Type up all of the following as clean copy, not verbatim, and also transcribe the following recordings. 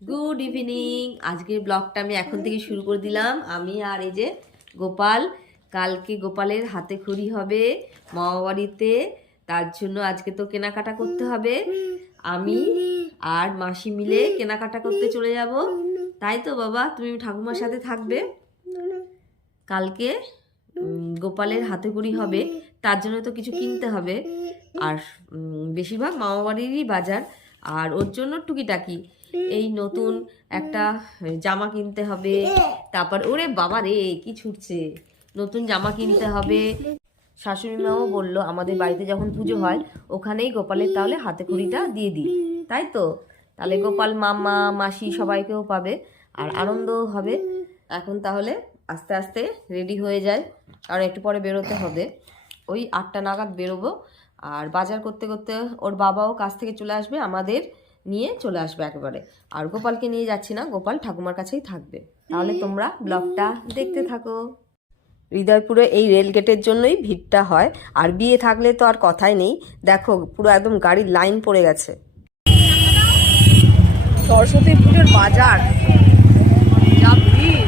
Good evening. আজকের ব্লগটা আমি এখন থেকে শুরু করে দিলাম। আমি আর এই যে গোপাল, কালকে গোপালের হাতে খড়ি হবে মামা বাড়িতে, তার জন্য আজকে তো কেনাকাটা করতে হবে। আমি আর মাসি মিলে কেনাকাটা করতে চলে যাব। তাই তো বাবা, তুমি ঠাকুমার সাথে থাকবে। কালকে গোপালের হাতে খড়ি হবে, তার জন্য তো কিছু কিনতে হবে। আর বেশিরভাগ মামা বাড়িরই বাজার, আর ওর জন্য টুকিটাকি এই নতুন একটা জামা কিনতে হবে। তারপর ওরে বাবা রে, কি ছুটছে, নতুন জামা কিনতে হবে। শাশুড়ি মাও বললো আমাদের বাড়িতে যখন পুজো হয় ওখানেই গোপালের তাহলে হাতে খড়িটা দিয়ে দিই, তাই তো তাহলে গোপাল মামা মাসি সবাইকেও পাবে আর আনন্দও হবে। এখন তাহলে আস্তে আস্তে রেডি হয়ে যায়, কারণ একটু পরে বেরোতে হবে। ওই 8টা নাগাদ বেরোবো। আর বাজার করতে করতে ওর বাবাও কাছ থেকে চলে আসবে, আমাদের নিয়ে চলে আসবে একেবারে। আর গোপালকে নিয়ে যাচ্ছি না, গোপাল ঠাকুমার কাছেই থাকবে। তাহলে তোমরা ব্লগটা দেখতে থাকো। হৃদয়পুরে এই রেলগেটের জন্যই ভিড়টা হয়, আর বিয়ে থাকলে তো আর কথাই নেই। দেখো পুরো একদম গাড়ির লাইন পড়ে গেছে। সরস্বতী পুজোর বাজার, যা ভিড়।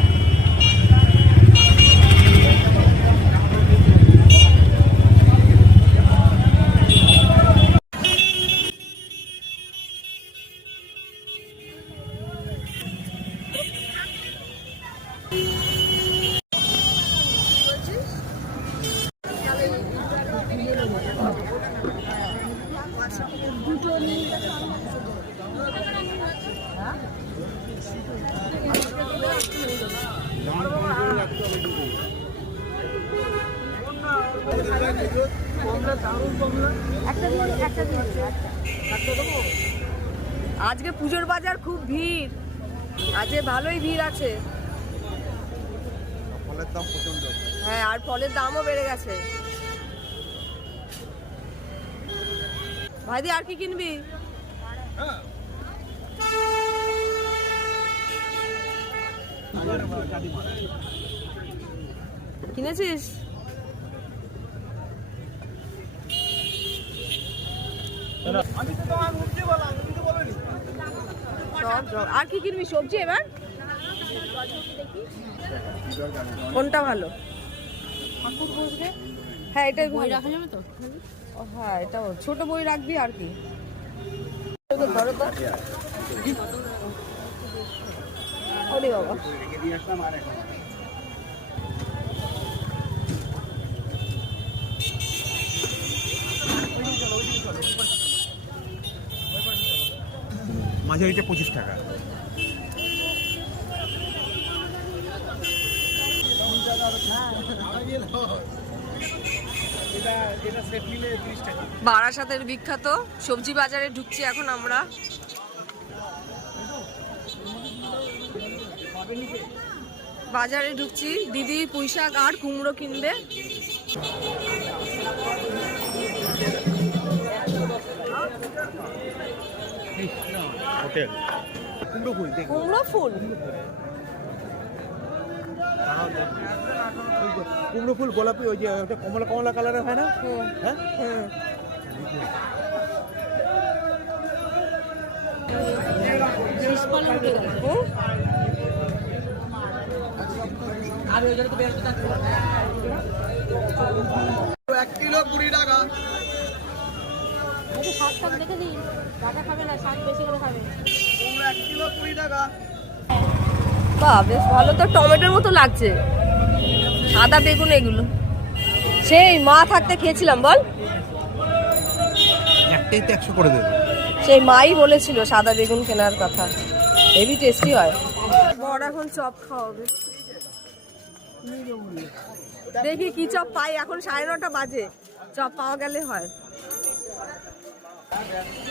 আজকে পুজোর বাজার খুব ভিড়, আজকে ভালোই ভিড় আছে। ফলের দাম প্রচন্ড। হ্যাঁ, আর ফলের দামও বেড়ে গেছে। ভাইদি আর কি কিনবি? কিনেছিস? আর কি কিনবি সবজি এবার? কোনটা ভালো? হ্যাঁ, এটাই বই রাখা যাবে তো। হ্যাঁ, এটা ছোট বই রাখবি আর কি। ধরো তো। ওরে বাবা, মাঝারিটা 25 টাকা। বারাসাতের বিখ্যাত সবজি বাজারে ঢুকছি এখন আমরা। বাজারে ঢুকছি, দিদি পুঁইশাক আর কুমড়ো কিনবে। হোটেল কুমড়ো ফুল, কুমড়ো ফুল, কুমড়ো ফুল গোলাপি, ওই যে ওটা কমলা কমলা কালারের হয় না? হ্যাঁ, এক কিলো 20 টাকা। এক কিলো 20 টাকা। বাহ, বেশ ভালো তো, টমেটোর মতো লাগছে। সাদা বেগুন এগুলো সেই মা থাকতে খেয়েছিলাম, বল। একটাই তো 100 করে দেবে। সেই মাই বলেছিল সাদা বেগুন কেনার কথা, হেভি টেস্টি হয়। বড় এখন চপ খাওয়াবে, দেখি কি চপ পাই। এখন 9:30 বাজে, চপ পাওয়া গেলে হয়।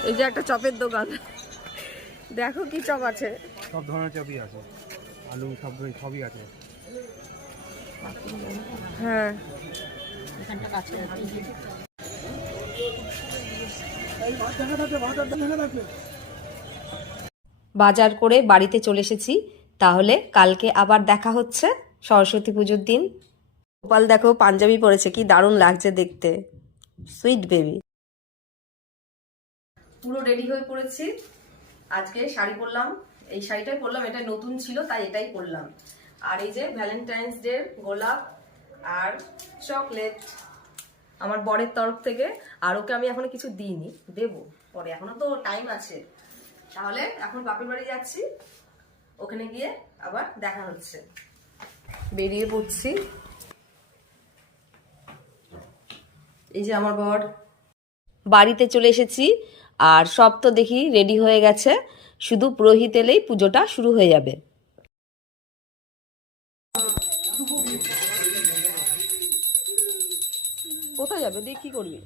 এই যে একটা চপের দোকান, দেখো কি চপ আছে। সব ধরনের চপই আছে, আলু সবই আছে। হ্যাঁ, বাজার করে বাড়িতে চলে এসেছি। তাহলে কালকে আবার দেখা হচ্ছে সরস্বতী পুজোর দিন। গোপাল দেখো পাঞ্জাবি পরেছে, কি দারুণ লাগছে দেখতে, সুইট বেবি। পুরো রেডি হয়ে পড়েছি। আজকে শাড়ি পরলাম, এই শাড়িটাই পরলাম, এটা নতুন ছিল তাই এটাই পরলাম। আর এই যে ভ্যালেন্টাইন্স ডে গোলাপ আর চকলেট আমার বরের তরফ থেকে। আর ওকে আমি এখনো কিছু দিইনি, দেবো পরে, এখনো তো টাইম আছে। তাহলে এখন বাপের বাড়ি যাচ্ছি, ওখানে গিয়ে আবার দেখা হচ্ছে। বেরিয়ে পড়ছি। এই যে আমার বর, বাড়িতে চলে এসেছি। আর সব তো দেখি রেডি হয়ে গেছে, শুধু পুরোহিত এলেই পুজোটা শুরু হয়ে যাবে। কোথায় যাবে দিয়ে কি করবি?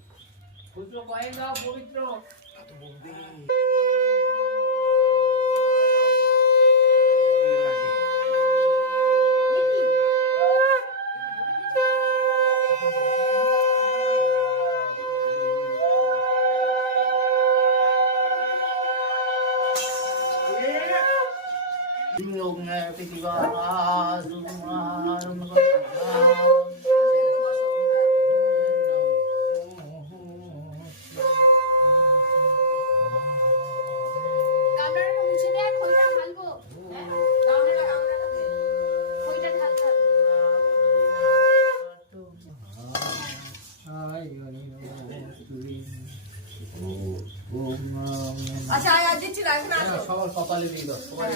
আচ্ছা আজ দিচ্ছি না, এখন আসো। সবার কপালে দিয়ে দাও, সবাই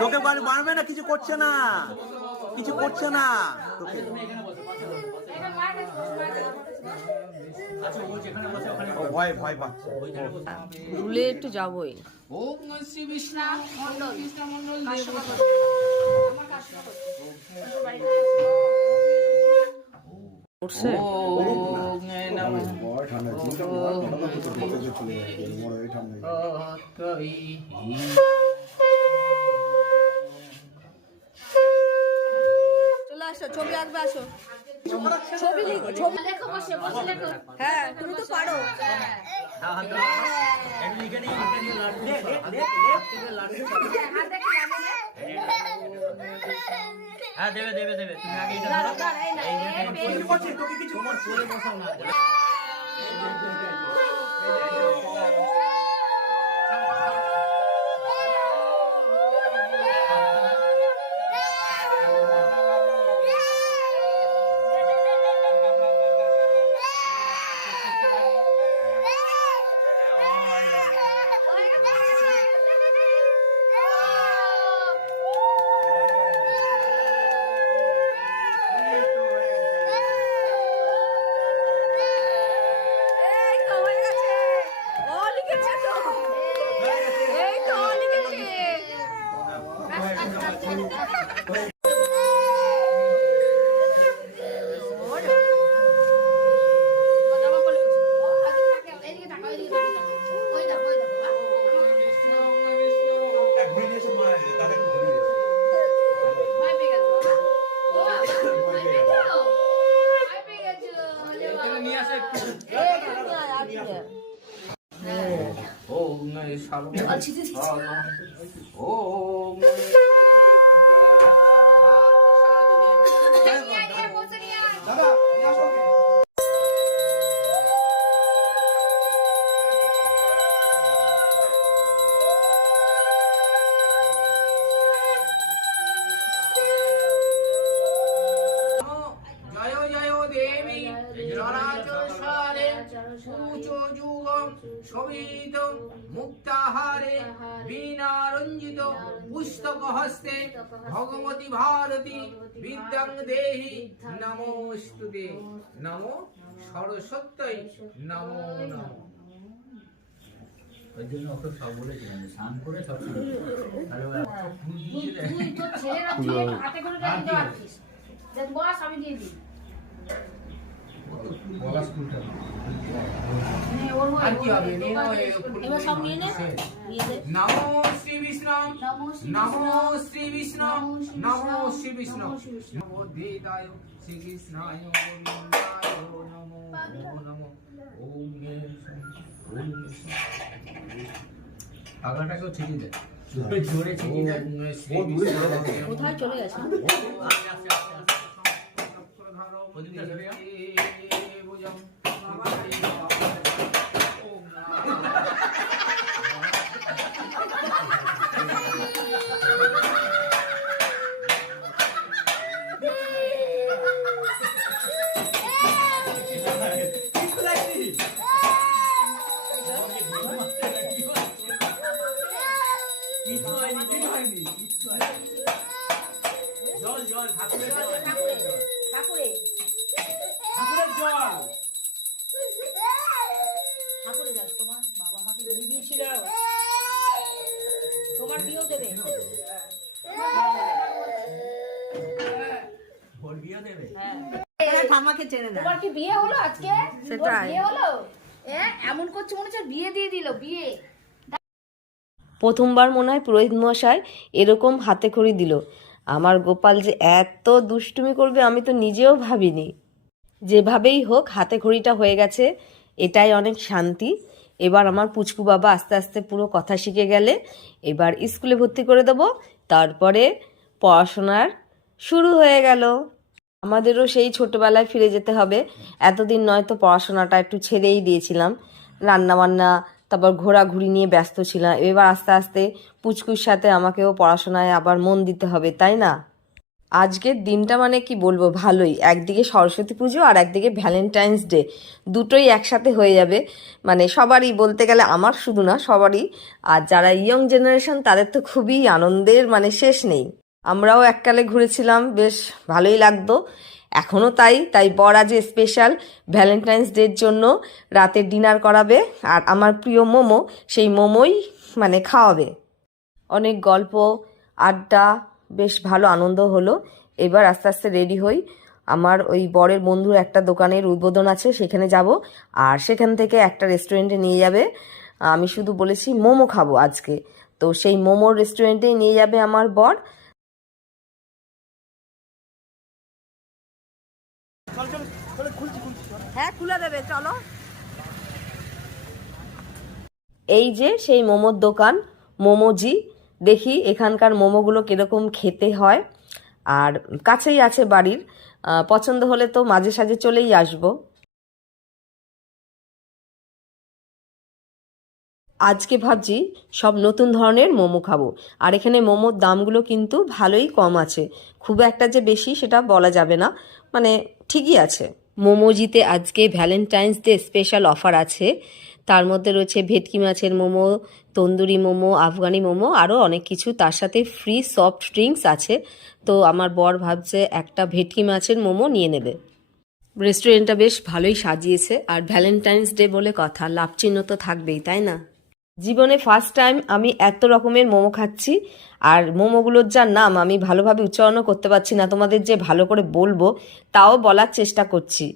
তোকে মারবে না, কিছু করছে না, কিছু করছে না তোকে। ও ভয় ভয় পাচ্ছে। রুলে একটু যাবোই। ওম শ্রী বিষ্ণু মণ্ডল, কৃষ্ণ মণ্ডল উঠছে। চলে আসো, ছবি আঁকবে, আসো ছবি লিখো, ছবি লেখো, বসে বসে লেখো। হ্যাঁ তুমি তো পারো। হাত দেখে হ্যাঁ দেবে দেবে দেবে, তুমি আগে এটা দাঁড়াও, ধরো। দাঁড়াও, এই না, এই পেন। কি করছিস? তোকে কিছু চলে বসাও না। এই তো হয়ে গেছে, ও লিখেছে তো, এই তো ও লিখেছে। জামা পরে বসে। ও আগে তাকাও, এদিকে তাকাও, এদিকে তাকাও। ওই দেখো, ওই দেখো। ভয় পেয়ে গেছো, বাবা? ও বাবা, ভয় পেয়েছো? ভয় পেয়ে গেছো। ওলে বাবা। নিয়ে আসে একটু। এই তো আর কি আছে? ওম সর্ব ওম নিয়ে আয়, বসে নিয়ে আয়। দাদা নিয়ে আসো ওকে। জয় জয় দেবী চরাচরে উচো যুগম শোভিত মুক্তাহারে বীণারঞ্জিত পুস্তক হস্তে ভগবতী ভারতী বিদ্যাং দেহি নমোস্তুতে নমো সরস্বত্যই নমো নমো। ওই জন্য ওকে সব বলেছিলাম যে স্নান করে সব শুরু করো। তাহলে ও একটা ফুল দিয়ে দেয়। তুই তোর ছেলেরা তুই হাতে করে রেখে দিতে পারছিস। দেখ বস, আমি দিয়ে দিই। ও তো ফুল আর কি হবে নিয়ে নাও এবার সব নিয়ে নে। নমো শ্রী বিষ্ণু নমো শ্রী বিষ্ণু নমো শ্রী বিষ্ণু নমো দেদায় শ্রী কৃষ্ণায় গোবিন্দায় নমো নমো ওম আগাটাকেও ছিটি দে জোরে ছিটি দেয়। কোথায় চলে গেছে? ওদিকটা চলে যাও। জল জল ঠাকুরের জল ঠাকুরের জল ঠাকুরের জল তোমার বাবা মাকে দিয়ে দিয়েছিল, তোমার দিয়েও দেবে। ভোট বিয়ে দেবে। ঠাম্মাকে চেনে না। তোমার কি বিয়ে হলো আজকে? সেটাই। তোর বিয়ে হলো? এমন করছে মনে হচ্ছে বিয়ে দিয়ে দিল, বিয়ে। প্রথমবার মনে হয় পুরোহিত মশাই এরকম হাতে খড়ি দিল। আমার গোপাল যে এত দুষ্টুমি করবে আমি তো নিজেও ভাবিনি। যেভাবেই হোক হাতে খড়িটা হয়ে গেছে, এটাই অনেক শান্তি। এবার আমার পুচকু বাবা আস্তে আস্তে পুরো কথা শিখে গেলে এবার স্কুলে ভর্তি করে দেবো, তারপরে পড়াশোনার শুরু হয়ে গেল। আমাদেরও সেই ছোটবেলায় ফিরে যেতে হবে। এতদিন নয়তো পড়াশোনাটা একটু ছেড়েই দিয়েছিলাম, রান্নাবান্না তারপর ঘোরাঘুরি নিয়ে ব্যস্ত ছিলাম। এবার আস্তে আস্তে পুচকুর সাথে আমাকেও পড়াশোনায় আবার মন দিতে হবে, তাই না? আজকের দিনটা মানে কি বলবো, ভালোই। একদিকে সরস্বতী পুজো আর একদিকে ভ্যালেন্টাইন্স ডে, দুটোই একসাথে হয়ে যাবে। মানে সবারই বলতে গেলে, আমার শুধু না সবারই। আর যারা ইয়ং জেনারেশন তাদের তো খুবই আনন্দের মানে শেষ নেই। আমরাও এককালে ঘুরেছিলাম, বেশ ভালোই লাগতো, এখনও তাই বর আজ স্পেশাল ভ্যালেন্টাইন্স ডের জন্য রাতের ডিনার করাবে। আর আমার প্রিয় মোমো, সেই মোমোই মানে খাওয়াবে। অনেক গল্প আড্ডা, বেশ ভালো আনন্দ হলো। এবার আস্তে আস্তে রেডি হই। আমার ওই বরের বন্ধুর একটা দোকানের উদ্বোধন আছে, সেখানে যাব। আর সেখান থেকে একটা রেস্টুরেন্টে নিয়ে যাবে। আমি শুধু বলেছি মোমো খাবো আজকে, তো সেই মোমোর রেস্টুরেন্টেই নিয়ে যাবে আমার বর। হ্যাঁ খুলে দেবে, চলো। এই যে সেই মোমোর দোকান, মোমোজি। দেখি এখানকার মোমোগুলো কিরকম খেতে হয়। আর কাছেই আছে বাড়ির, পছন্দ হলে তো মাঝে সাঝে চলেই আসবো। আজকে ভাবছি সব নতুন ধরনের মোমো খাবো। আর এখানে মোমোর দামগুলো কিন্তু ভালোই কম আছে, খুব একটা যে বেশি সেটা বলা যাবে না, মানে ঠিকই আছে। মোমোজিতে আজকে ভ্যালেন্টাইন্স ডে স্পেশাল অফার আছে। তার মধ্যে রয়েছে ভেটকি মাছের মোমো, তন্দুরি মোমো, আফগানি মোমো, আরও অনেক কিছু। তার সাথে ফ্রি সফট ড্রিঙ্কস আছে। তো আমার বর ভাবছে একটা ভেটকি মাছের মোমো নিয়ে নেবে। রেস্টুরেন্টটা বেশ ভালোই সাজিয়েছে। আর ভ্যালেন্টাইন্স ডে বলে কথা, লাভ চিহ্ন তো থাকবেই, তাই না? জীবনে ফার্স্ট টাইম আমি এত রকমের মোমো খাচ্ছি। আর মোমোগুলোর যা নাম আমি ভালোভাবে উচ্চারণও করতে পারছি না, তোমাদের যে ভালো করে বলবো তাও বলার চেষ্টা করছি।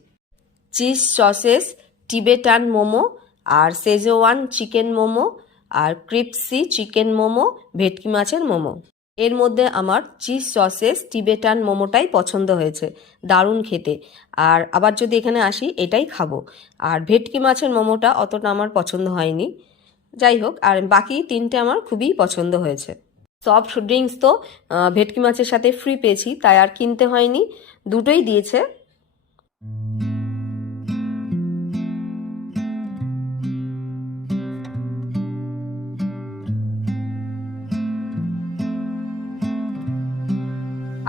চিজ সসেস টিবেটান মোমো, আর সেজওয়ান চিকেন মোমো, আর ক্রিপসি চিকেন মোমো, ভেটকি মাছের মোমো। এর মধ্যে আমার চিজ সসেস টিবেটান মোমোটাই পছন্দ হয়েছে, দারুণ খেতে। আর আবার যদি এখানে আসি এটাই খাবো। আর ভেটকি মাছের মোমোটা অতটা আমার পছন্দ হয়নি, যাই হোক। আর বাকি তিনটে আমার খুবই পছন্দ হয়েছে। সফট ড্রিঙ্কস তো ভেটকি মাছের সাথে ফ্রি পেয়েছি, তাই আর কিনতে হয়নি, দুটোই দিয়েছে।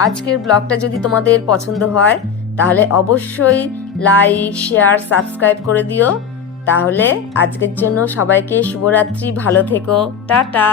আজকের ব্লগটা যদি তোমাদের পছন্দ হয় তাহলে অবশ্যই লাইক, শেয়ার, সাবস্ক্রাইব করে দিও। তাহলে আজকের জন্য সবাইকে শুভরাত্রি, ভালো থেকো, টাটা।